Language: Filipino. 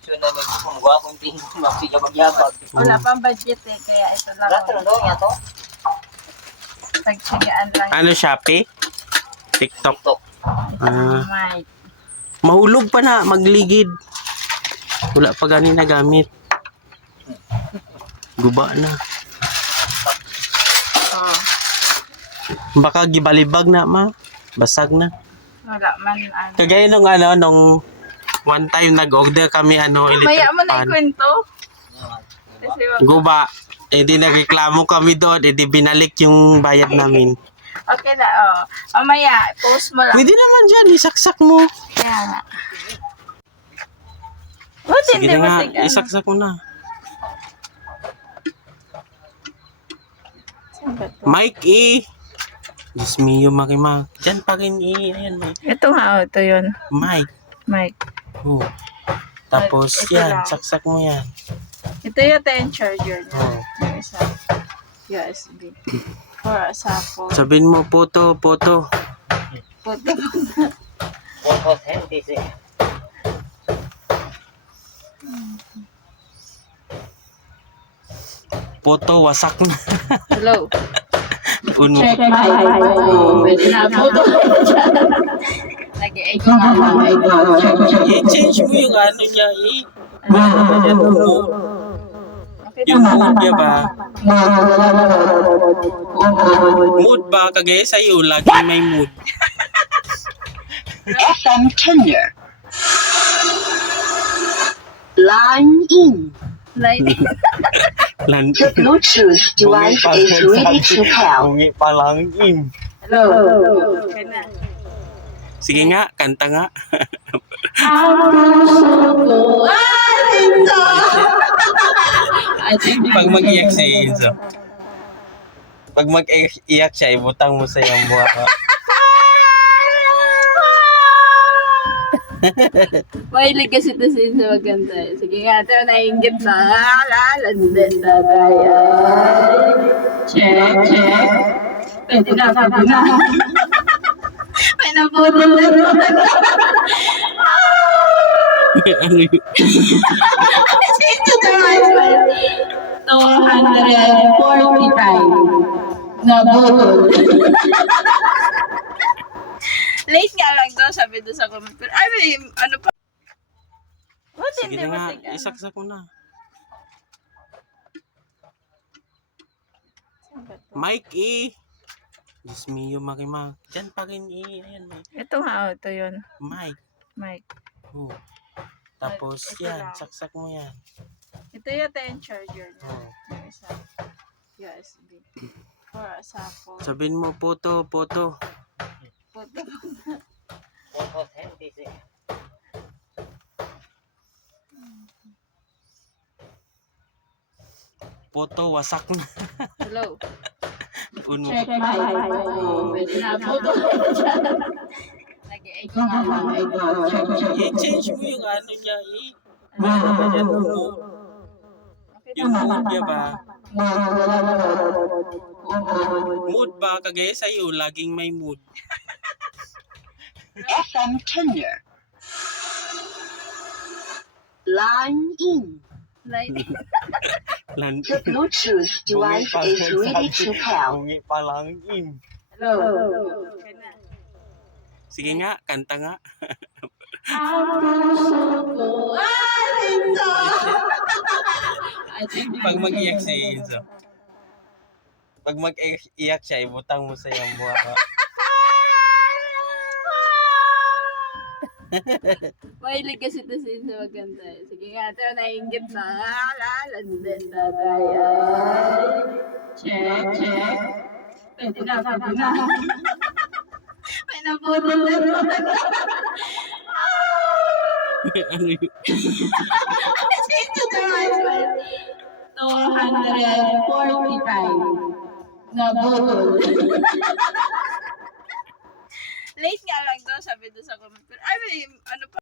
production na may kumwa kung tingin magbigabag-yabag. Wala pang budget eh, kaya ito lang. Wala tulong daw niya to. Pagtsagaan lang. Ano, Shopee? TikTok. TikTok. Mic. Mahulog pa na, magligid. Wala pa gani na gamit. Guba na. Oh, Baka gibalibag na, ma. Basag na. wala man ano. Kagaya nung nung one time nag-order kami Maya mo na electric fan. ikwento. Kasi Guba. Eh di nagreklamo kami doon. Eh di binalik yung bayad namin. okay na, oh. Maya, post mo lang. Pwede naman dyan, isaksak mo. Kaya nga. Ba't Sige hindi na mo nga, tignan? isaksak mo na. Saan ba to? Mike E. Diyos mio, Makima. Diyan pa rin E. Ayan, Mike. Ito nga, oh, ito yun. Mike. Mic. Oh. Tapos Ito yan, lang. saksak mo yan. Ito yata yung charger niya. Oh. Yung isa. USB. For sa phone. Sabihin mo, photo. Puto. Authentic. Photo, wasak na. Hello. Uno. Check my phone. Pwede na puto. Nag-i-echo nga lang. I-change mo yung ano niya, eh. Ano? Ayan, uno. Okay Yung na. mood niya ba? Mood ba? Kagaya sa'yo, lagi may mood. FM tenure. Line in. Lighting. The Bluetooth device is ready to pair. Bungi pa lang in. Hello. Okay na. Sige nga, kanta nga. I think Pag mag-iyak si Enzo. Pag mag-iyak siya, ibutang mo sa iyong buha. mahilig kasi ito si Insa maganda eh. Sige nga, ito nainggit na. Lalanden na tayo. Check. Pwede na, pwede na. May naputol na ito. Ano yun? Ito naman, 245. Nabutol. Late nga lang daw, sabi doon sa comment. Pero, ay, may ano pa. Ba't Sige hindi na mo nga, tignan? isaksak mo na. Mike E. Diyos mio, Makima. Diyan pa rin E. Ayan, Mike. Ito nga, oh, ito yun. Mike. Mic. Oh. Tapos Ito yan, lang. saksak mo yan. Ito yata yung charger niya. Oh. Yung isa. USB. For sa phone. Sabihin mo, photo. Puto. Authentic. Photo, wasak na. Hello. Uno. Check my phone. Pwede na puto. Nag-i-echo nga lang. I-change mo yung ano niya, eh. Ano? Ayan, uno. Okay Yung na. mood niya ba? Mood ba? Kagaya sa'yo, laging may mood. FM tenure. Line in. Lighting. The Bluetooth device is ready to pair. Bungi pa lang in. Hello. Okay na. Sige nga, kanta nga. I think Pag mag-iyak si Enzo. Pag mag-iyak siya, ibutang mo sa iyong buha. mahilig kasi ito si Insa maganda eh. Sige nga, ito nainggit na. Lalanden na tayo. Check. Pwede na, pwede na. May naputol na ito. Ano yun? Ito naman, 245. Nabutol. Late nga lang daw, sabi doon sa comment. Pero, ay, may ano pa.